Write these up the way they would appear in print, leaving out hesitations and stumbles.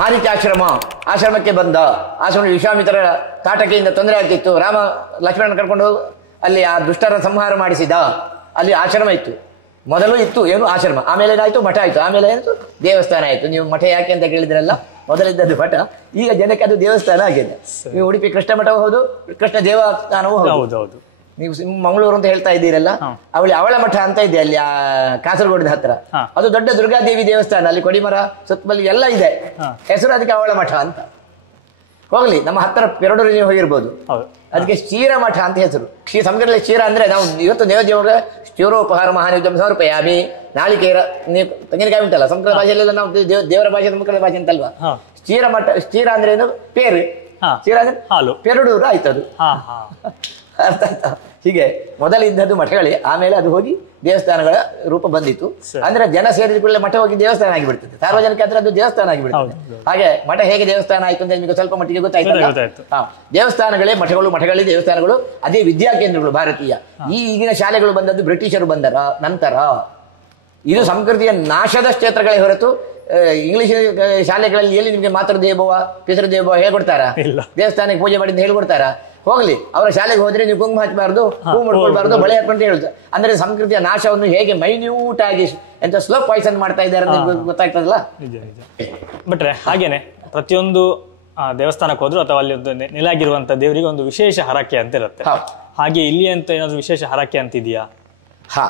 ಮಾರೀಚಾಶ್ರಮ ಆಶ್ರಮಕ್ಕೆ ಬಂದ. ಆಶ್ರಮ ವಿಶ್ವಾಮಿತ್ರ ತಾಟಕೆಯಿಂದ ತೊಂದರೆ ಆಗ್ತಿತ್ತು. ರಾಮ ಲಕ್ಷ್ಮಣನ ಕರ್ಕೊಂಡು ಅಲ್ಲಿ ಆ ದುಷ್ಟರ ಸಂಹಾರ ಮಾಡಿಸಿದ. ಅಲ್ಲಿ ಆಶ್ರಮ ಇತ್ತು, ಮೊದಲು ಇತ್ತು ಏನು ಆಶ್ರಮ, ಆಮೇಲೆ ಏನಾಯ್ತು ಮಠ ಆಯ್ತು, ಆಮೇಲೆ ಏನಾಯ್ತು ದೇವಸ್ಥಾನ ಆಯ್ತು. ನೀವು ಮಠ ಯಾಕೆ ಅಂತ ಕೇಳಿದ್ರಲ್ಲ, ಮೊದಲಿದ್ದದ್ದು ಮಠ, ಈಗ ಜನಕ್ಕೆ ಅದು ದೇವಸ್ಥಾನ ಆಗಿದೆ. ನೀವು ಉಡುಪಿ ಕೃಷ್ಣ ಮಠವೂ ಹೌದು, ಕೃಷ್ಣ ದೇವಸ್ಥಾನವೂ ಹೌದು. ನೀವು ಮಂಗಳೂರು ಅಂತ ಹೇಳ್ತಾ ಇದ್ದೀರಲ್ಲ, ಅವಳ ಮಠ ಅಂತ ಇದೆ ಅಲ್ಲಿ ಆ ಕಾಸರಗೋಡಿನ ಹತ್ರ. ಅದು ದೊಡ್ಡ ದುರ್ಗಾದೇವಿ ದೇವಸ್ಥಾನ, ಅಲ್ಲಿ ಕೊಡಿಮರ ಸುತ್ತಮಲ್ಲಿ ಎಲ್ಲ ಇದೆ, ಹೆಸರು ಅದಕ್ಕೆ ಅವಳ ಮಠ ಅಂತ. ಹೋಗ್ಲಿ, ನಮ್ಮ ಹತ್ತಿರ ಪೆರಡೂರು ನೀವು ಹೋಗಿರ್ಬೋದು, ಅದಕ್ಕೆ ಕ್ಷೀರ ಮಠ ಅಂತ ಹೆಸರು. ಸಂಸ್ಕೃತದಲ್ಲಿ ಕ್ಷೀರ ಅಂದ್ರೆ ನಾವು ಇವತ್ತು ದೇವದೇವ್ರ ಕ್ಷೀರೋಪಹಾರ ಮಹಾನಿಜಂ ಸಮರ್ಪಯಾಮಿ. ನಾಳಿಕೇರ ತೆಂಗಿನಕಾಯಿ ಉಂಟಲ್ಲ, ಸಂಸ್ಕೃತ ಭಾಷೆಯಲ್ಲೆಲ್ಲ ನಾವು ದೇವರ ಭಾಷೆ ಸಂಸ್ಕೃತ ಭಾಷೆ ಅಂತಲ್ವಾ. ಕ್ಷೀರ ಮಠ, ಕ್ಷೀರ ಅಂದ್ರೆ ಏನು, ಪೇರು, ಕ್ಷೀರ ಅಂದ್ರೆ ಹಾಲು, ಪೆರಡೂರು ಆಯ್ತದು. ಅರ್ಥ ಆಯ್ತಾ? ಹೀಗೆ ಮೊದಲಿದ್ದದ್ದು ಮಠಗಳೇ, ಆಮೇಲೆ ಅದು ಹೋಗಿ ದೇವಸ್ಥಾನಗಳ ರೂಪ ಬಂದಿತ್ತು. ಅಂದ್ರೆ ಜನ ಸೇರಿದ ಕೂಡಲೇ ಮಠ ಹೋಗಿ ದೇವಸ್ಥಾನ ಆಗಿಬಿಡ್ತದೆ, ಸಾರ್ವಜನಿಕ ಹತ್ರ ಅದು ದೇವಸ್ಥಾನ ಆಗಿಬಿಡ್ತದೆ. ಹಾಗೆ ಮಠ ಹೇಗೆ ದೇವಸ್ಥಾನ ಆಯ್ತು ಅಂತ ನಿಮಗೆ ಸ್ವಲ್ಪ ಮಟ್ಟಿಗೆ ಗೊತ್ತಾಯ್ತು. ದೇವಸ್ಥಾನಗಳೇ ಮಠಗಳು, ಮಠಗಳೇ ದೇವಸ್ಥಾನಗಳು, ಅದೇ ವಿದ್ಯಾ ಕೇಂದ್ರಗಳು ಭಾರತೀಯ. ಈಗಿನ ಶಾಲೆಗಳು ಬಂದದ್ದು ಬ್ರಿಟಿಷರು ಬಂದರ ನಂತರ. ಇದು ಸಂಸ್ಕೃತಿಯ ನಾಶದ ಕ್ಷೇತ್ರಗಳೇ ಹೊರತು ಇಂಗ್ಲಿಷ್ ಶಾಲೆಗಳಲ್ಲಿ ಎಲ್ಲಿ ನಿಮಗೆ ಮಾತೃದೇವೋವ ಪಿತೃದೇವೋವ ಹೇಳ್ಕೊಡ್ತಾರ? ದೇವಸ್ಥಾನಕ್ಕೆ ಪೂಜೆ ಮಾಡಿದ್ದು ಹೇಳ್ಕೊಡ್ತಾರ? ಹೋಗ್ಲಿ, ಅವರ ಶಾಲೆಗೆ ಹೋದ್ರೆ ನೀವು ಕುಂಕುಮ ಹಚ್ಚಬಾರ್ದು, ಹೂ ಮುಡ್ಕೊಳ್ಬಾರ್ದು, ಬಳೆ ಹಾಕೊಂಡು ಹೇಳುದು. ಅಂದ್ರೆ ಸಂಸ್ಕೃತಿಯ ನಾಶವನ್ನು ಹೇಗೆ ಮೈನ್ಯೂಟ್ ಆಗಿ ಎಂತ ಸ್ಲೋ ಪಾಯ್ಸನ್ ಮಾಡ್ತಾ ಇದ್ದಾರೆ ಅಂತ ಗೊತ್ತಾಗ್ತದಲ್ಲ. ಬಿಟ್ರೆ ಹಾಗೇನೆ ಪ್ರತಿಯೊಂದು ದೇವಸ್ಥಾನಕ್ಕೆ ಹೋದ್ರು ಅಥವಾ ಅಲ್ಲಿ ನೆಲಾಗಿರುವಂತ ದೇವರಿಗೆ ಒಂದು ವಿಶೇಷ ಹರಕೆ ಅಂತ ಇರುತ್ತೆ. ಹಾಗೆ ಇಲ್ಲಿ ಅಂತ ಏನಾದ್ರು ವಿಶೇಷ ಹರಕೆ ಅಂತ ಇದೆಯಾ? ಹಾ,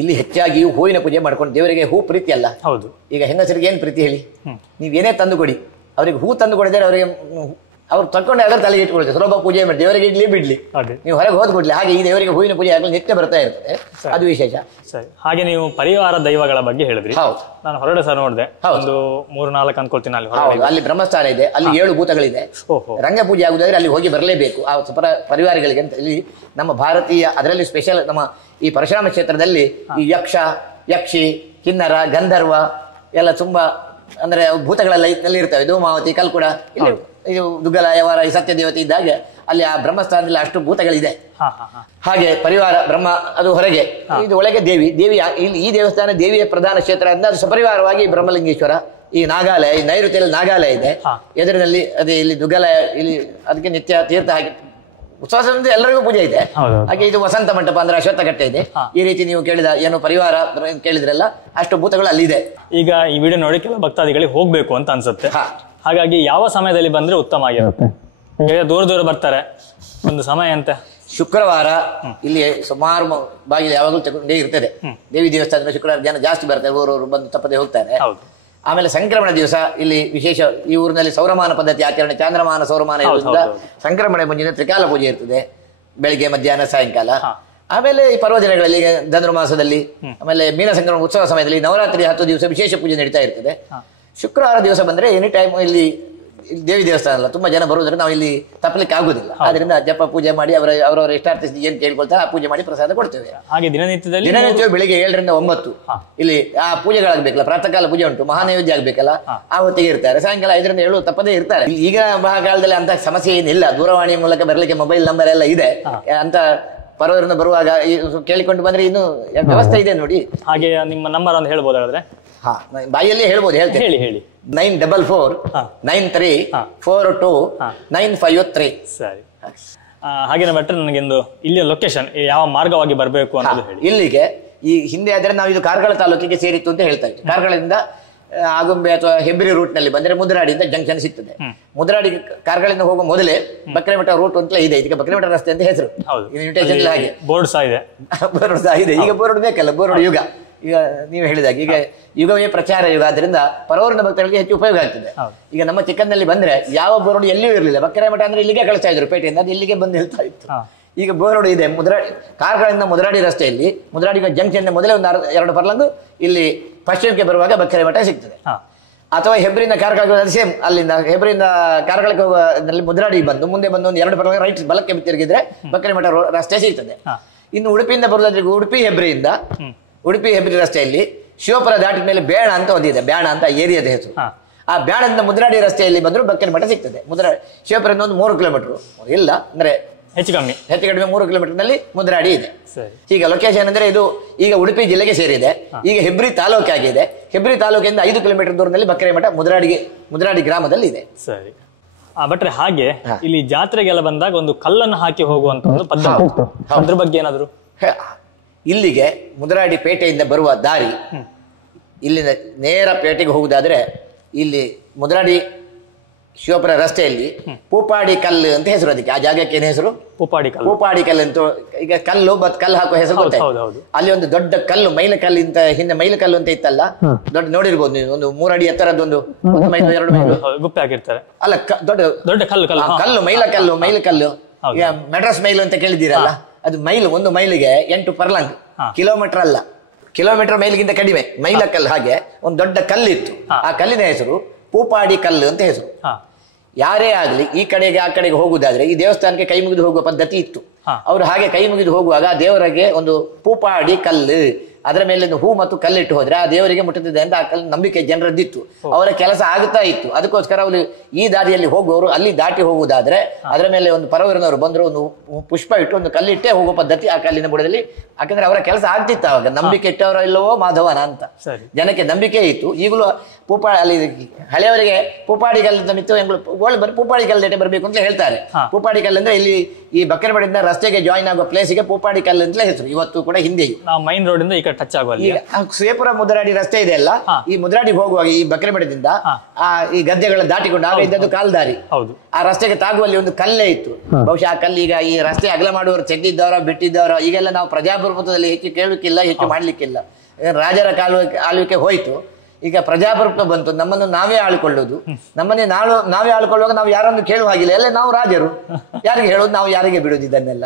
ಇಲ್ಲಿ ಹೆಚ್ಚಾಗಿ ಹೂವಿನ ಪೂಜೆ ಮಾಡ್ಕೊಂಡು, ದೇವರಿಗೆ ಹೂ ಪ್ರೀತಿ ಅಲ್ಲ. ಹೌದು. ಈಗ ಹೆಂಗಸರಿಗೆ ಏನ್ ಪ್ರೀತಿ ಹೇಳಿ, ನೀವೇನೇ ತಂದು ಕೊಡಿ, ಅವರಿಗೆ ಹೂ ತಂದು ಕೊಡಿದ್ರೆ ಅವರಿಗೆ ಅವ್ರು ತಕೊಂಡೆ ಅದರ ತಲೆಗೆ ಇಟ್ಕೊಳ್ತಾರೆ. ಸುಲಭ ಪೂಜೆ ಮಾಡಿ ದೇವರಿಗೆ ಇಡ್ಲಿ ಬಿಡ್ಲಿ, ನೀವು ಹೊರಗೆ ಹೋದ್ ಕೊಡ್ಲಿ. ಹಾಗೆ ಈ ದೇವರಿಗೆ ಹೂವಿನ ಪೂಜೆ ಆಗಲಿ ನಿತ್ಯ ಬರ್ತಾ ಇರ್ತದೆ, ಅದು ವಿಶೇಷ. ಸರಿ. ಹಾಗೆ ನೀವು ಪರಿವಾರ ದೈವಗಳ ಬಗ್ಗೆ ಹೇಳಿದ್ರಿ. ಹೌದು, ನಾನು ಹೊರಡೆ ಸರ್ ನೋಡಿದೆ, ಒಂದು 3-4 ಅನ್ಕೊಳ್ತೀನಿ ಅಲ್ಲಿ. ಅಲ್ಲಿ ಬ್ರಹ್ಮಸ್ಥಾನ ಇದೆ, ಅಲ್ಲಿ 7 ಭೂತಗಳಿದೆ. ರಂಗ ಪೂಜೆ ಆಗುದಾದ್ರೆ ಅಲ್ಲಿ ಹೋಗಿ ಬರಲೇಬೇಕು ಆ ಪರಿವಾರಗಳಿಗೆ ಅಂತ. ಇಲ್ಲಿ ನಮ್ಮ ಭಾರತೀಯ, ಅದರಲ್ಲಿ ಸ್ಪೆಷಲ್ ನಮ್ಮ ಈ ಪರಶುರಾಮ ಕ್ಷೇತ್ರದಲ್ಲಿ ಈ ಯಕ್ಷ, ಯಕ್ಷಿ, ಕಿನ್ನರ, ಗಂಧರ್ವ ಎಲ್ಲ ತುಂಬಾ ಅಂದ್ರೆ ಭೂತಗಳೆಲ್ಲ ಇಲ್ಲಿ ಇರ್ತವೆ. ಧೂಮಾವತಿ, ಕಲ್ಕುಡ, ಇಲ್ಲಿ ಇದು ದುಗ್ಗಲ, ಯವರ, ಈ ಸತ್ಯ ದೇವತೆ ಇದ್ದಾಗೆ ಅಲ್ಲಿ ಆ ಬ್ರಹ್ಮಸ್ಥಾನದಲ್ಲಿ ಅಷ್ಟು ಭೂತಗಳಿದೆ. ಹಾಗೆ ಪರಿವಾರ ಬ್ರಹ್ಮ ಅದು ಹೊರಗೆ, ಇದು ಒಳಗೆ ದೇವಿ. ಇಲ್ಲಿ ಈ ದೇವಸ್ಥಾನ ದೇವಿಯ ಪ್ರಧಾನ ಕ್ಷೇತ್ರ ಅಂತ. ಅದು ಸಪರಿವಾರವಾಗಿ ಬ್ರಹ್ಮಲಿಂಗೇಶ್ವರ, ಈ ನಾಗಾಲಯ, ಈ ನೈಋತ್ಯದಲ್ಲಿ ನಾಗಾಲಯ ಇದೆ, ಎದುರಿನಲ್ಲಿ ಅದೇ ಇಲ್ಲಿ ದುಗ್ಗಲ, ಇಲ್ಲಿ ಅದಕ್ಕೆ ನಿತ್ಯ ತೀರ್ಥ ಹಾಕಿ ಉತ್ಸವ ಎಲ್ಲರಿಗೂ ಪೂಜೆ ಇದೆ. ಹಾಗೆ ಇದು ವಸಂತ ಮಂಟಪ ಅಂದ್ರೆ ಅಶ್ವತ್ಥಕಟ್ಟೆ ಇದೆ. ಈ ರೀತಿ ನೀವು ಕೇಳಿದ ಏನು ಪರಿವಾರ ಕೇಳಿದ್ರಲ್ಲ, ಅಷ್ಟು ಭೂತಗಳು ಅಲ್ಲಿದೆ. ಈಗ ಈ ವಿಡಿಯೋ ನೋಡಿ ಕೆಲವು ಭಕ್ತಾದಿಗಳಿಗೆ ಹೋಗ್ಬೇಕು ಅಂತ ಅನ್ಸುತ್ತೆ, ಹಾಗಾಗಿ ಯಾವ ಸಮಯದಲ್ಲಿ ಬಂದ್ರೆ ಉತ್ತಮ ಆಗಿರುತ್ತೆ? ದೂರ ಬರ್ತಾರೆ, ಒಂದು ಸಮಯ ಅಂತ ಶುಕ್ರವಾರ ಇಲ್ಲಿ ಸುಮಾರು ಬಾಗಿಲು ಯಾವಾಗಲೂ ತಗೊಂಡೇ ಇರ್ತದೆ. ದೇವಿ ದೇವಸ್ಥಾನದ ಶುಕ್ರವಾರ ಜನ ಜಾಸ್ತಿ ಬರ್ತಾರೆ, ಊರವರು ಬಂದು ತಪ್ಪದೆ ಹೋಗ್ತಾರೆ. ಆಮೇಲೆ ಸಂಕ್ರಮಣ ದಿವಸ ಇಲ್ಲಿ ವಿಶೇಷ, ಈ ಊರಿನಲ್ಲಿ ಸೌರಮಾನ ಪದ್ಧತಿ ಆಚರಣೆ, ಚಾಂದ್ರಮಾನ ಸೌರಮಾನ ಇರುವುದರಿಂದ ಸಂಕ್ರಮಣ ಮುಂಜಿನ ತ್ರಿಕಾಲ ಪೂಜೆ ಇರ್ತದೆ, ಬೆಳಿಗ್ಗೆ ಮಧ್ಯಾಹ್ನ ಸಾಯಂಕಾಲ. ಆಮೇಲೆ ಈ ಪರ್ವದಿನಗಳಲ್ಲಿ ಧನುರ್ಮಾಸದಲ್ಲಿ, ಆಮೇಲೆ ಮೀನ ಸಂಕ್ರಮಣ ಉತ್ಸವ ಸಮಯದಲ್ಲಿ ನವರಾತ್ರಿ 10 ದಿವಸ ವಿಶೇಷ ಪೂಜೆ ನಡೀತಾ ಇರ್ತದೆ. ಶುಕ್ರವಾರ ದಿವಸ ಬಂದ್ರೆ ಎನಿ ಟೈಮ್ ಇಲ್ಲಿ ದೇವಿ ದೇವಸ್ಥಾನ ಅಲ್ಲ, ತುಂಬಾ ಜನ ಬರುವುದರಿಂದ ನಾವು ಇಲ್ಲಿ ತಪ್ಪಲಿಕ್ಕೆ ಆಗುದಿಲ್ಲ. ಆದ್ರಿಂದ ಜಪ ಪೂಜೆ ಮಾಡಿ ಅವರವರ ಇಷ್ಟಾರ್ಥ ಏನ್ ಕೇಳ್ಕೊಳ್ತಾರೆ ಆ ಪೂಜೆ ಮಾಡಿ ಪ್ರಸಾದ ಕೊಡ್ತೇವೆ. ಹಾಗೆ ದಿನನಿತ್ಯದಲ್ಲಿ ಬೆಳಿಗ್ಗೆ 7 ರಿಂದ 9 ಇಲ್ಲಿ ಆ ಪೂಜೆಗಳಾಗಬೇಕಲ್ಲ, ಪ್ರಾತಃ ಕಾಲ ಪೂಜೆ ಉಂಟು, ಮಹಾನೈವೇದ್ಯ ಆಗ್ಬೇಕಲ್ಲ, ಆ ಹೊತ್ತಿಗೆ ಇರ್ತಾರೆ. ಸಾಯಂಕಾಲ 5 ರಿಂದ 7 ತಪ್ಪದೇ ಇರ್ತಾರೆ. ಈಗ ಕಾಲದಲ್ಲಿ ಅಂತ ಸಮಸ್ಯೆ ಏನಿಲ್ಲ, ದೂರವಾಣಿ ಮೂಲಕ ಬರ್ಲಿಕ್ಕೆ ಮೊಬೈಲ್ ನಂಬರ್ ಎಲ್ಲ ಇದೆ ಅಂತ. ಪರವರಿಂದ ಬರುವಾಗ ಕೇಳಿಕೊಂಡು ಬಂದ್ರೆ ಇನ್ನು ವ್ಯವಸ್ಥೆ ಇದೆ ನೋಡಿ. ಹಾಗೆ ನಿಮ್ಮ ನಂಬರ್ ಅಂತ ಹೇಳ್ಬೋದು ಹೇಳಿದ್ರೆ? ಹಾ, ಬಾಯಲ್ಲಿ ಹೇಳ್ಬೋದು, ಹೇಳ್ತೇನೆ. ಹೇಳಿ. 9449429553. ಸರಿ. ಹಾಗೇನ ಬಿಟ್ರೆ ನನಗೊಂದು ಇಲ್ಲಿಯ ಲೊಕೇಶನ್, ಯಾವ ಮಾರ್ಗವಾಗಿ ಬರಬೇಕು ಅನ್ನೋದು ಹೇಳಿ. ಇಲ್ಲಿಗೆ ಈ ಹಿಂದೆ ಆದ್ರೆ ನಾವು ಇದು ಕಾರ್ಕಳ ತಾಲೂಕಿಗೆ ಸೇರಿತ್ತು ಅಂತ ಹೇಳ್ತಾ ಇದ್ವಿ. ಕಾರ್ಕಳದಿಂದ ಆಗುಂಬೆ ಅಥವಾ ಹೆಬ್ರಿ ರೂಟ್ ನಲ್ಲಿ ಬಂದ್ರೆ ಮುದ್ರಾಡಿಯಿಂದ ಜಂಕ್ಷನ್ ಸಿಗ್ತದೆ. ಮುದ್ರಾಡಿ ಕಾರ್ಕಳಿಂದ ಹೋಗುವ ಮೊದಲೇ ಬಕ್ರೆಮಠ ರೂಟ್ ಅಂತ ಇದೆ, ಇದಕ್ಕೆ ಬಕ್ರೆಮಠ ರಸ್ತೆ ಅಂತ ಹೆಸರು. ಇನ್ವಿಟೇಷನ್ ಹಾಗೆ ಬೋರ್ಡ್ ಸಹ ಇದೆ. ಬೋರ್ಡ್ ಸಹ ಇದೆ. ಈಗ ಬೋರ್ಡ್ ಬೇಕಲ್ಲ, ಬೋರ್ಡ್ ಯುಗ. ಈಗ ನೀವು ಹೇಳಿದಾಗ ಈಗ ಯುಗವೇ ಪ್ರಚಾರ ಯುಗ, ಆದ್ರಿಂದ ಪರವರ್ಣ ಭಕ್ತರಿಗೆ ಹೆಚ್ಚು ಉಪಯೋಗ ಆಗ್ತದೆ. ಈಗ ನಮ್ಮ ಚಿಕ್ಕನ್ನಲ್ಲಿ ಬಂದ್ರೆ ಯಾವ ಬೋರ್ಡ್ ಎಲ್ಲಿಯೂ ಇರಲಿಲ್ಲ. ಬಕ್ರೆಮಠ ಅಂದ್ರೆ ಇಲ್ಲಿಗೆ ಕಳಿಸ್ತಾ ಇದ್ರು ಪೇಟೆಯಿಂದ, ಅದು ಇಲ್ಲಿಗೆ ಬಂದು ಹೇಳ್ತಾ ಇತ್ತು. ಈಗ ಬೋರ್ಡ್ ಇದೆ ಮುದ್ರಾಡಿ, ಕಾರ್ಕಳದಿಂದ ಮುದ್ರಾಡಿ ರಸ್ತೆಯಲ್ಲಿ, ಮುದ್ರಾಡಿ ಜಂಕ್ಷನ್ ಮೊದಲೇ ಒಂದು 2 ಪರ್ಲಂದು ಇಲ್ಲಿ ಪಶ್ಚಿಮಕ್ಕೆ ಬರುವಾಗ ಬಕ್ರೆಮಠ ಸಿಗ್ತದೆ. ಅಥವಾ ಹೆಬ್ರಿಯಿಂದ ಕಾರ್ಕಳಕ್ಕೆ ಸೇಮ್, ಅಲ್ಲಿಂದ ಹೆಬ್ರಿಯಿಂದ ಕಾರ್ಕಳಕ್ಕೆ ಹೋಗುವ ಮುದ್ರಾಡಿ ಬಂದು ಮುಂದೆ ಬಂದು ಒಂದು 2 ಪರ್ಲ ರೈಟ್ ಬಲಕ್ಕೆ ತಿರುಗಿದ್ರೆ ಬಕ್ರೆಮಠ ರಸ್ತೆ ಸಿಗ್ತದೆ. ಇನ್ನು ಉಡುಪಿಯಿಂದ ಬರುವುದಾದ್ರೆ ಉಡುಪಿ ಹೆಬ್ರಿ ರಸ್ತೆಯಲ್ಲಿ ಶಿವಪುರ ದಾಟಿದ ಮೇಲೆ ಬೇಣ ಅಂತ ಒಂದಿದೆ, ಬ್ಯಾಣ ಅಂತ ಏರಿಯಾದ ಹೆಸರು. ಆ ಬ್ಯಾಣದಿಂದ ಮುದ್ರಾಡಿ ರಸ್ತೆಯಲ್ಲಿ ಬಂದ್ರು ಬಕ್ರೆಮಠ ಸಿಗ್ತದೆ. ಶಿವಪುರದಿಂದ ಒಂದು 3 ಕಿಲೋಮೀಟರ್ ಇಲ್ಲ ಅಂದ್ರೆ ಹೆಚ್ಚು ಕಮ್ಮಿ 3 ಕಿಲೋಮೀಟರ್ನಲ್ಲಿ ಮುದ್ರಾಡಿ ಇದೆ. ಸರಿ. ಈಗ ಲೊಕೇಶನ್ ಅಂದ್ರೆ ಇದು ಈಗ ಉಡುಪಿ ಜಿಲ್ಲೆಗೆ ಸೇರಿದೆ. ಈಗ ಹೆಬ್ರಿ ತಾಲೂಕು ಆಗಿದೆ. ಹೆಬ್ರಿ ತಾಲೂಕಿಂದ 5 ಕಿಲೋಮೀಟರ್ ದೂರದಲ್ಲಿ ಬಕ್ಕರೆ ಮಠ ಮುದ್ರಾಡಿ ಗ್ರಾಮದಲ್ಲಿ ಇದೆ. ಸರಿ. ಭಟ್ರೆ ಹಾಗೆ ಇಲ್ಲಿ ಜಾತ್ರೆಗೆಲ್ಲ ಬಂದಾಗ ಒಂದು ಕಲ್ಲನ್ನು ಹಾಕಿ ಹೋಗುವಂತ ಒಂದು ಪದ್ಧತಿ, ಅದ್ರ ಬಗ್ಗೆ ಏನಾದ್ರು? ಇಲ್ಲಿಗೆ ಮುದ್ರಾಡಿ ಪೇಟೆಯಿಂದ ಬರುವ ದಾರಿ, ಇಲ್ಲಿಂದ ನೇರ ಪೇಟೆಗೆ ಹೋಗುದಾದ್ರೆ ಇಲ್ಲಿ ಮುದ್ರಾಡಿ ಶಿವಪುರ ರಸ್ತೆಯಲ್ಲಿ ಪೂಪಾಡಿ ಕಲ್ಲು ಅಂತ ಹೆಸರು. ಅದಕ್ಕೆ ಆ ಜಾಗಕ್ಕೆ ಏನು ಹೆಸರು? ಪೂಪಾಡಿ ಕಲ್ಲು ಅಂತ. ಈಗ ಕಲ್ಲು ಕಲ್ಲು ಹಾಕುವ ಹೆಸರು ಗೊತ್ತಾಯ್ತು. ಅಲ್ಲಿ ಒಂದು ದೊಡ್ಡ ಕಲ್ಲು, ಮೈಲಕಲ್ಲು ಇಂತ ಹಿಂದೆ ಮೈಲಕಲ್ಲು ಅಂತ ಇತ್ತಲ್ಲ, ದೊಡ್ಡ ನೋಡಿರ್ಬೋದು ನೀವು, ಒಂದು 3 ಅಡಿ ಎತ್ತರದೊಂದು 1 ಮೈಲು 2 ಮೈಲು ಗುಪ್ಪೆ ಹಾಕಿರ್ತಾರೆ. ಅಲ್ಲ, ದೊಡ್ಡ ಕಲ್ಲು ಮೈಲಕಲ್ಲು. ಈಗ ಮೆಡ್ರಾಸ್ ಮೈಲು ಅಂತ ಕೇಳಿದ್ದೀರಲ್ಲ, ಅದು ಮೈಲು, 1 ಮೈಲಿಗೆ 8 ಪರ್ಲಾಂಗ್. ಕಿಲೋಮೀಟರ್ ಅಲ್ಲ, ಕಿಲೋಮೀಟರ್ ಮೈಲಿಗಿಂತ ಕಡಿಮೆ ಮೈಲಕಲ್ಲು. ಹಾಗೆ ಒಂದು ದೊಡ್ಡ ಕಲ್ಲಿತ್ತು. ಆ ಕಲ್ಲಿನ ಹೆಸರು ಪೂಪಾಡಿ ಕಲ್ಲು ಅಂತ ಹೆಸರು. ಯಾರೇ ಆಗ್ಲಿ ಈ ಕಡೆಗೆ ಆ ಕಡೆಗೆ ಹೋಗುದಾದ್ರೆ ಈ ದೇವಸ್ಥಾನಕ್ಕೆ ಕೈ ಮುಗಿದು ಹೋಗುವ ಪದ್ಧತಿ ಇತ್ತು. ಅವರು ಹಾಗೆ ಕೈ ಮುಗಿದು ಹೋಗುವಾಗ ದೇವರಿಗೆ ಒಂದು ಪೂಪಾಡಿ ಕಲ್ಲು, ಅದರ ಮೇಲೆ ಹೂ ಮತ್ತು ಕಲ್ಲಿಟ್ಟು ಹೋದ್ರೆ ಆ ದೇವರಿಗೆ ಮುಟ್ಟುತ್ತದೆ ಅಂತ ಆ ಕಲ್ಲು ನಂಬಿಕೆ ಜನರದ್ದಿತ್ತು. ಅವರ ಕೆಲಸ ಆಗುತ್ತಾ ಇತ್ತು. ಅದಕ್ಕೋಸ್ಕರ ಅವರು ಈ ದಾರಿಯಲ್ಲಿ ಹೋಗುವವರು ಅಲ್ಲಿ ದಾಟಿ ಹೋಗುವುದಾದ್ರೆ ಅದರ ಮೇಲೆ ಒಂದು ಪರವೂರಿನವರು ಬಂದ್ರು ಒಂದು ಪುಷ್ಪ ಇಟ್ಟು ಒಂದು ಕಲ್ಲಿಟ್ಟೇ ಹೋಗುವ ಪದ್ಧತಿ ಆ ಕಲ್ಲಿನ ಬುಡದಲ್ಲಿ. ಯಾಕಂದ್ರೆ ಅವರ ಕೆಲಸ ಆಗ್ತಿತ್ತು ಅವಾಗ. ನಂಬಿಕೆ ಇಟ್ಟವರ ಇಲ್ಲವೋ ಮಾಧವನ ಅಂತ ಜನಕ್ಕೆ ನಂಬಿಕೆ ಇತ್ತು. ಈಗಲೂ ಅಲ್ಲಿ ಹಳೆಯವರಿಗೆ ಪೂಪಾಡಿ ಕಲ್ಲಿಂದ ಮಿತ್ತು ಪೂಪಾಡಿ ಕಲ್ಲು ಬರಬೇಕು ಅಂತ ಹೇಳ್ತಾರೆ. ಪೂಪಾಡಿ ಕಲ್ಲು ಅಂದ್ರೆ ಇಲ್ಲಿ ಈ ಬಕ್ಕರಮಠದಿಂದ ರಸ್ತೆಗೆ ಜಾಯಿನ್ ಆಗುವ ಪ್ಲೇಸ್ಗೆ ಪೂಪಾಡಿ ಕಲ್ಲು ಅಂತಲೇ ಹೆಸರು. ಇವತ್ತು ಕೂಡ ಹಿಂದೆಯೂ ಮೈನ್ ರೋಡ್ ಇಂದ ಈ ಕಡೆ ಟಚ್ ಆಗುವ ಶಿವಪುರ ಮುದ್ರಾಡಿ ರಸ್ತೆ ಇದೆ ಅಲ್ಲ, ಈ ಮುದ್ರಾಡಿಗೆ ಹೋಗುವಾಗ ಈ ಬಕ್ಕರಮಠದಿಂದ ಈ ಗದ್ದೆಗಳ ದಾಟಿಕೊಂಡು ಆಗ ಇದ್ದದ್ದು ಕಾಲ್ದಾರಿ. ಆ ರಸ್ತೆಗೆ ತಾಗುವಲ್ಲಿ ಒಂದು ಕಲ್ಲೇ ಇತ್ತು. ಬಹುಶಃ ಆ ಕಲ್ಲು ಈಗ ಈ ರಸ್ತೆ ಅಗಲ ಮಾಡುವವರು ತೆಗೆದಿದ್ದವರ ಬಿಟ್ಟಿದ್ದವರ ಈಗೆಲ್ಲ ನಾವು ಪ್ರಜಾಪ್ರಭುತ್ವದಲ್ಲಿ ಹೆಚ್ಚು ಕೇಳಲಿಕ್ಕಿಲ್ಲ, ಹೆಚ್ಚು ಮಾಡ್ಲಿಕ್ಕಿಲ್ಲ. ರಾಜರ ಆಳ್ವಿಕೆ ಹೋಯ್ತು. ಈಗ ಪ್ರಜಾಪ್ರಭುತ್ವ ಬಂತು. ನಮ್ಮನ್ನು ನಾವೇ ಆಳ್ಕೊಳ್ಳೋದು. ನಮ್ಮನ್ನೇ ನಾವೇ ಆಳ್ಕೊಳ್ಳುವಾಗ ನಾವು ಯಾರನ್ನು ಕೇಳುವ ಹಾಗಿಲ್ಲ. ಎಲ್ಲ ನಾವು ರಾಜರು, ಯಾರಿಗೆ ಹೇಳೋದು, ನಾವು ಯಾರಿಗೆ ಬಿಡೋದು ಇದನ್ನೆಲ್ಲ.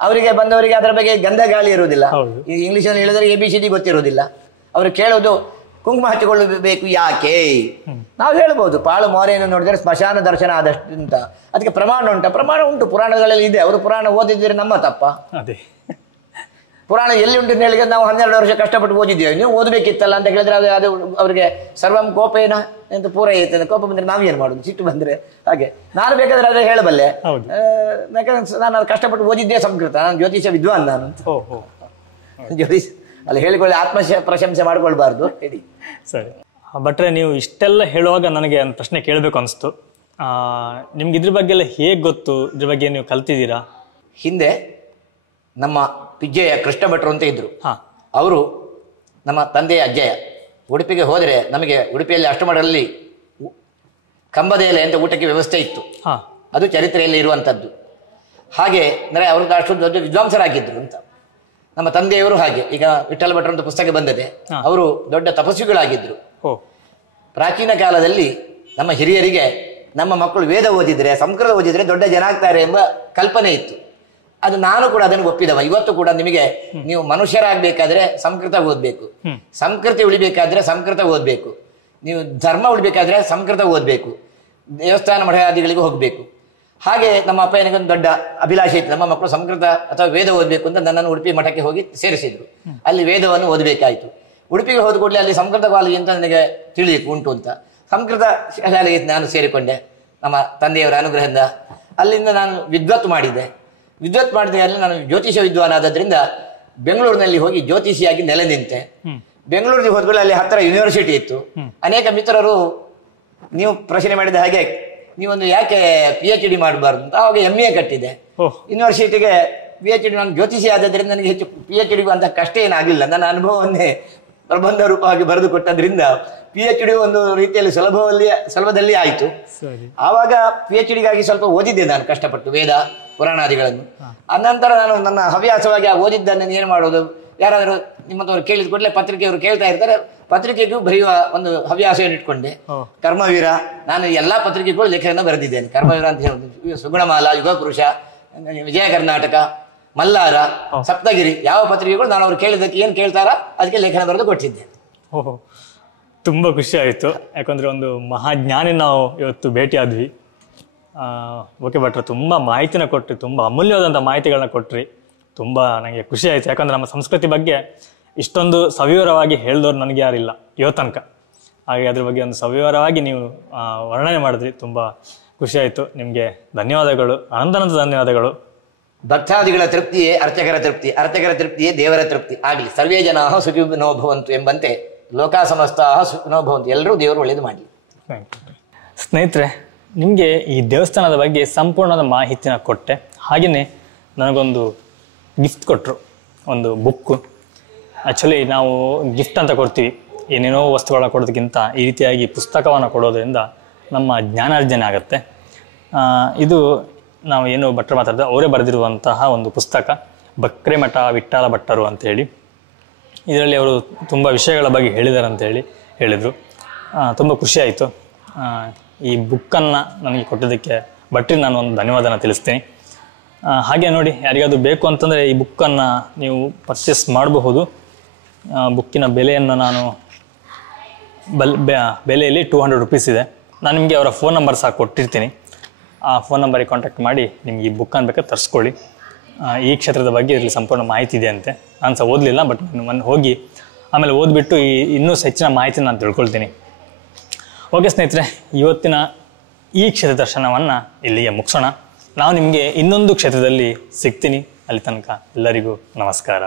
ಅವರಿಗೆ ಬಂದವರಿಗೆ ಅದರ ಬಗ್ಗೆ ಗಂಧ ಗಾಳಿ ಇರುವುದಿಲ್ಲ. ಈ ಇಂಗ್ಲಿಷ್ ಅಲ್ಲಿ ಹೇಳಿದ್ರೆ ABCD ಗೊತ್ತಿರೋದಿಲ್ಲ. ಅವರು ಕೇಳೋದು ಕುಂಕುಮ ಹಚ್ಚಿಕೊಳ್ಳಬೇಕು ಯಾಕೆ? ನಾವು ಹೇಳ್ಬೋದು ಪಾಳು ಮೋರೆಯನ್ನು ನೋಡಿದ್ರೆ ಸ್ಮಶಾನ ದರ್ಶನ ಆದಷ್ಟು ಅಂತ. ಅದಕ್ಕೆ ಪ್ರಮಾಣ ಉಂಟು, ಪುರಾಣಗಳಲ್ಲಿ ಇದೆ. ಅವರು ಪುರಾಣ ಓದಿದ್ರೆ ನಮ್ಮ ತಪ್ಪ? ಪುರಾಣ ಎಲ್ಲಿ ಉಂಟು ಹೇಳಿದ್ರೆ ನಾವು 12 ವರ್ಷ ಕಷ್ಟಪಟ್ಟು ಓದಿದ್ದೇವೆ, ನೀವು ಓದಬೇಕಿತ್ತಲ್ಲ ಅಂತ ಹೇಳಿದ್ರೆ ಅದು ಅವರಿಗೆ ಸರ್ವಂ ಕೋಪೇನ ಅಂತ ಪೂರೈತೆ. ಕೋಪ ಬಂದ್ರೆ ನಾವೇನ್ ಮಾಡುದು? ಸಿಟ್ಟು ಬಂದ್ರೆ ಹಾಗೆ. ನಾನು ಬೇಕಾದ್ರೆ ಅದೇ ಹೇಳಬಲ್ಲೆ, ಯಾಕಂದ್ರೆ ನಾನು ಕಷ್ಟಪಟ್ಟು ಓದಿದ್ದೇ ಸಂಸ್ಕೃತ, ನಾನು ಜ್ಯೋತಿಷ ವಿದ್ವಾನ್ ನಾನು ಅಂತ. ಜ್ಯೋತಿಷ ಅಲ್ಲಿ ಹೇಳಿಕೊಳ್ಳಿ, ಪ್ರಶಂಸೆ ಮಾಡ್ಕೊಳ್ಬಾರ್ದು ಹೇಳಿ. ಸರಿ ಭಟ್ರೆ, ನೀವು ಇಷ್ಟೆಲ್ಲ ಹೇಳುವಾಗ ನನಗೆ ಒಂದು ಪ್ರಶ್ನೆ ಕೇಳಬೇಕು ಅನಿಸ್ತು. ನಿಮ್ಗೆ ಇದ್ರ ಬಗ್ಗೆ ಎಲ್ಲ ಹೇಗೆ ಗೊತ್ತು? ಇದ್ರ ಬಗ್ಗೆ ನೀವು ಕಲ್ತಿದ್ದೀರಾ? ಹಿಂದೆ ನಮ್ಮ ಪಿಜ್ಜೆಯ ಕೃಷ್ಣ ಭಟ್ರು ಅಂತ ಇದ್ರು. ಅವರು ನಮ್ಮ ತಂದೆಯ ಅಜ್ಜಯ್ಯ. ಉಡುಪಿಗೆ ಹೋದರೆ ನಮಗೆ ಉಡುಪಿಯಲ್ಲಿ ಅಷ್ಟಮಠದಲ್ಲಿ ಕಂಬದ ಎಲೆ ಅಂತ ಊಟಕ್ಕೆ ವ್ಯವಸ್ಥೆ ಇತ್ತು. ಅದು ಚರಿತ್ರೆಯಲ್ಲಿ ಇರುವಂಥದ್ದು. ಹಾಗೆ ಅಂದರೆ ಅವ್ರದ್ದು ಅಷ್ಟೊಂದು ದೊಡ್ಡ ವಿದ್ವಾಂಸರಾಗಿದ್ರು ಅಂತ. ನಮ್ಮ ತಂದೆಯವರು ಹಾಗೆ. ಈಗ ವಿಠ್ಠಲ ಭಟ್ರು ಅಂತ ಪುಸ್ತಕ ಬಂದಿದೆ. ಅವರು ದೊಡ್ಡ ತಪಸ್ವಿಗಳಾಗಿದ್ರು. ಪ್ರಾಚೀನ ಕಾಲದಲ್ಲಿ ನಮ್ಮ ಹಿರಿಯರಿಗೆ ನಮ್ಮ ಮಕ್ಕಳು ವೇದ ಓದಿದ್ರೆ, ಸಂಸ್ಕೃತ ಓದಿದ್ರೆ ದೊಡ್ಡ ಜನ ಆಗ್ತಾರೆ ಎಂಬ ಕಲ್ಪನೆ ಇತ್ತು. ಅದು ನಾನು ಕೂಡ ಅದನ್ನು ಒಪ್ಪಿದವ. ಇವತ್ತು ಕೂಡ ನಿಮಗೆ ನೀವು ಮನುಷ್ಯರಾಗಬೇಕಾದ್ರೆ ಸಂಸ್ಕೃತ ಓದಬೇಕು, ಸಂಸ್ಕೃತಿ ಉಳಿಬೇಕಾದ್ರೆ ಸಂಸ್ಕೃತ ಓದಬೇಕು, ನೀವು ಧರ್ಮ ಉಳಿಬೇಕಾದ್ರೆ ಸಂಸ್ಕೃತ ಓದಬೇಕು, ದೇವಸ್ಥಾನ ಮಠಾದಿಗಳಿಗೆ ಹೋಗಬೇಕು. ಹಾಗೆ ನಮ್ಮ ಅಪ್ಪನಿಗೊಂದು ದೊಡ್ಡ ಅಭಿಲಾಷೆ ಇತ್ತು, ನಮ್ಮ ಮಕ್ಕಳು ಸಂಸ್ಕೃತ ಅಥವಾ ವೇದ ಓದಬೇಕು ಅಂತ ನನ್ನನ್ನು ಉಡುಪಿ ಮಠಕ್ಕೆ ಹೋಗಿ ಸೇರಿಸಿದ್ರು. ಅಲ್ಲಿ ವೇದವನ್ನು ಓದಬೇಕಾಯಿತು. ಉಡುಪಿಗೆ ಹೋದ ಕೂಡಲೇ ಅಲ್ಲಿ ಸಂಸ್ಕೃತ ಕಾಲೇಜು ಅಂತ ನನಗೆ ತಿಳಿಯಿತು ಉಂಟು ಅಂತ. ಸಂಸ್ಕೃತ ಶಾಲೆಗೆ ನಾನು ಸೇರಿಕೊಂಡೆ ನಮ್ಮ ತಂದೆಯವರ ಅನುಗ್ರಹದಿಂದ. ಅಲ್ಲಿಂದ ನಾನು ವಿದ್ವತ್ ಮಾಡಿದೆ. ವಿದ್ವತ್ ಮಾಡಿದಾಗ ನಾನು ಜ್ಯೋತಿಷ ವಿದ್ವಾನ್ ಆದ್ರಿಂದ ಬೆಂಗಳೂರಿನಲ್ಲಿ ಹೋಗಿ ಜ್ಯೋತಿಷಿಯಾಗಿ ನೆಲೆ ನಿಂತೆ. ಬೆಂಗಳೂರಿಗೆ ಹೋದ್ಮೇಲೆ ಅಲ್ಲಿ ಹತ್ತಿರ ಯೂನಿವರ್ಸಿಟಿ ಇತ್ತು. ಅನೇಕ ಮಿತ್ರರು ನೀವು ಪ್ರಶ್ನೆ ಮಾಡಿದ ಹಾಗೆ ನೀವೊಂದು ಯಾಕೆ PhD ಮಾಡಬಾರ್ದು ಅಂತ ಅವಾಗ MA ಕಟ್ಟಿದೆ. ಯೂನಿವರ್ಸಿಟಿಗೆ PhD, ನಾನು ಜ್ಯೋತಿಷಿ ಆದ್ರಿಂದ ನನಗೆ ಹೆಚ್ಚು PhD ಅಂತ ಕಷ್ಟ ಏನಾಗಲಿಲ್ಲ. ನನ್ನ ಅನುಭವವನ್ನೇ ಪ್ರಬಂಧ ರೂಪವಾಗಿ ಬರೆದು ಕೊಟ್ಟದ್ರಿಂದ PhD ಒಂದು ರೀತಿಯಲ್ಲಿ ಸುಲಭದಲ್ಲಿ ಆಯಿತು. ಆವಾಗ PhDಗಾಗಿ ಸ್ವಲ್ಪ ಓದಿದ್ದೆ ನಾನು ಕಷ್ಟಪಟ್ಟು ವೇದ ಪುರಾಣಾದಿಗಳನ್ನು. ಅನಂತರ ನಾನು ನನ್ನ ಹವ್ಯಾಸವಾಗಿ ಆ ಓದಿದ್ದನ್ನು ಏನು ಮಾಡೋದು, ಯಾರಾದರೂ ನಿಮ್ಮಂತವ್ರು ಕೇಳಿದ ಕೂಡಲೇ ಪತ್ರಿಕೆಯವರು ಕೇಳ್ತಾ ಇರ್ತಾರೆ, ಪತ್ರಿಕೆಗೂ ಬರೆಯುವ ಒಂದು ಹವ್ಯಾಸವನ್ನು ಇಟ್ಕೊಂಡೆ. ಕರ್ಮವೀರ, ನಾನು ಎಲ್ಲಾ ಪತ್ರಿಕೆಗಳು ಲೇಖನ ಬರೆದಿದ್ದೇನೆ. ಕರ್ಮವೀರ ಅಂತ ಹೇಳುದು, ಸುಗುಣಮಾಲ, ಯುಗ ಪುರುಷ, ವಿಜಯ ಕರ್ನಾಟಕ, ಮಲ್ಲಾರ, ಸಪ್ತಗಿರಿ, ಯಾವ ಪತ್ರಿಕೆಗಳು ನಾನು ಅವ್ರು ಕೇಳಿದಕ್ಕೆ ಏನ್ ಕೇಳ್ತಾರ ಅದಕ್ಕೆ ಲೇಖನ ಬರೆದು ಕೊಟ್ಟಿದ್ದೆ. ಓಹೋ, ತುಂಬಾ ಖುಷಿ ಆಯ್ತು. ಯಾಕಂದ್ರೆ ಒಂದು ಮಹಾಜ್ಞಾನಿ ನಾವು ಇವತ್ತು ಭೇಟಿ ಆದ್ವಿ. ಓಕೆ ಭಟ್ರು, ತುಂಬಾ ಮಾಹಿತಿನ ಕೊಟ್ರಿ, ತುಂಬಾ ಅಮೂಲ್ಯವಾದಂಥ ಮಾಹಿತಿಗಳನ್ನ ಕೊಟ್ರಿ. ತುಂಬಾ ನನಗೆ ಖುಷಿ ಆಯ್ತು. ಯಾಕಂದ್ರೆ ನಮ್ಮ ಸಂಸ್ಕೃತಿ ಬಗ್ಗೆ ಇಷ್ಟೊಂದು ಸವಿವರವಾಗಿ ಹೇಳಿದವ್ರು ನನಗೆ ಯಾರಿಲ್ಲ ಇವತ್ತನಕ. ಹಾಗೆ ಅದ್ರ ಬಗ್ಗೆ ಒಂದು ಸವಿವರವಾಗಿ ನೀವು ವರ್ಣನೆ ಮಾಡಿದ್ರಿ. ತುಂಬಾ ಖುಷಿ ಆಯ್ತು. ನಿಮಗೆ ಧನ್ಯವಾದಗಳು, ಅನಂತ ಧನ್ಯವಾದಗಳು. ಭಕ್ತಾದಿಗಳ ತೃಪ್ತಿಯೇ ಅರ್ಚಕರ ತೃಪ್ತಿ, ಅರ್ಚಕರ ತೃಪ್ತಿಯೇ ದೇವರ ತೃಪ್ತಿ ಆಗಲಿ. ಸರ್ವೇ ಜನಾ ಸುಖಿನೋ ಭವಂತು ಎಂಬಂತೆ ಲೋಕ ಸಮಸ್ತ ಸುಖಿನೋ ಭವಂತು, ಎಲ್ಲರೂ ದೇವರು ಒಳ್ಳೇದು ಮಾಡಲಿ. ಸ್ನೇಹಿತರೆ, ನಿಮಗೆ ಈ ದೇವಸ್ಥಾನದ ಬಗ್ಗೆ ಸಂಪೂರ್ಣವಾದ ಮಾಹಿತಿನ ಕೊಟ್ಟೆ. ಹಾಗೆಯೇ ನನಗೊಂದು ಗಿಫ್ಟ್ ಕೊಟ್ಟರು, ಒಂದು ಬುಕ್ಕು. ಆ್ಯಕ್ಚುಲಿ ನಾವು ಗಿಫ್ಟ್ ಅಂತ ಕೊಡ್ತೀವಿ, ಏನೇನೋ ವಸ್ತುಗಳನ್ನ ಕೊಡೋದಕ್ಕಿಂತ ಈ ರೀತಿಯಾಗಿ ಪುಸ್ತಕವನ್ನು ಕೊಡೋದ್ರಿಂದ ನಮ್ಮ ಜ್ಞಾನಾರ್ಜನೆ ಆಗುತ್ತೆ. ಇದು ನಾವು ಏನು ಭಟ್ರು ಮಾತಾಡಿದ್ರೆ ಅವರೇ ಬರೆದಿರುವಂತಹ ಒಂದು ಪುಸ್ತಕ, ಬಕ್ರೆಮಠ ವಿಠ್ಠಲ ಭಟ್ಟರು ಅಂತೇಳಿ. ಇದರಲ್ಲಿ ಅವರು ತುಂಬ ವಿಷಯಗಳ ಬಗ್ಗೆ ಹೇಳಿದ್ದಾರೆ ಅಂತೇಳಿ ಹೇಳಿದರು. ತುಂಬ ಖುಷಿಯಾಯಿತು. ಈ ಬುಕ್ಕನ್ನು ನನಗೆ ಕೊಟ್ಟಿದ್ದಕ್ಕೆ ಭಟ್ರಿಗೆ ನಾನು ಒಂದು ಧನ್ಯವಾದನ ತಿಳಿಸ್ತೀನಿ. ಹಾಗೆ ನೋಡಿ, ಯಾರಿಗಾದ್ರೂ ಬೇಕು ಅಂತಂದರೆ ಈ ಬುಕ್ಕನ್ನು ನೀವು ಪರ್ಚೇಸ್ ಮಾಡಬಹುದು. ಬುಕ್ಕಿನ ಬೆಲೆಯನ್ನು ನಾನು ಬೆಲೆಯಲ್ಲಿ 200 ರೂಪೀಸ್ ಇದೆ. ನಾನು ನಿಮಗೆ ಅವರ ಫೋನ್ ನಂಬರ್ ಸಹ ಕೊಟ್ಟಿರ್ತೀನಿ. ಆ ಫೋನ್ ನಂಬರಿಗೆ ಕಾಂಟ್ಯಾಕ್ಟ್ ಮಾಡಿ ನಿಮ್ಗೆ ಈ ಬುಕ್ಕನ್ನು ಬೇಕಾದ್ರೆ ತರಿಸ್ಕೊಳ್ಳಿ. ಈ ಕ್ಷೇತ್ರದ ಬಗ್ಗೆ ಇದರಲ್ಲಿ ಸಂಪೂರ್ಣ ಮಾಹಿತಿ ಇದೆ ಅಂತೆ. ನಾನು ಸಹ ಓದಲಿಲ್ಲ, ಬಟ್ ನಾನು ಹೋಗಿ ಆಮೇಲೆ ಓದ್ಬಿಟ್ಟು ಇನ್ನೂ ಹೆಚ್ಚಿನ ಮಾಹಿತಿ ನಾನು ತಿಳ್ಕೊಳ್ತೀನಿ. ಓಕೆ ಸ್ನೇಹಿತರೆ, ಇವತ್ತಿನ ಈ ಕ್ಷೇತ್ರ ದರ್ಶನವನ್ನು ಇಲ್ಲಿಗೆ ಮುಗಿಸೋಣ. ನಾವು ನಿಮಗೆ ಇನ್ನೊಂದು ಕ್ಷೇತ್ರದಲ್ಲಿ ಸಿಗ್ತೀನಿ. ಅಲ್ಲಿ ತನಕ ಎಲ್ಲರಿಗೂ ನಮಸ್ಕಾರ.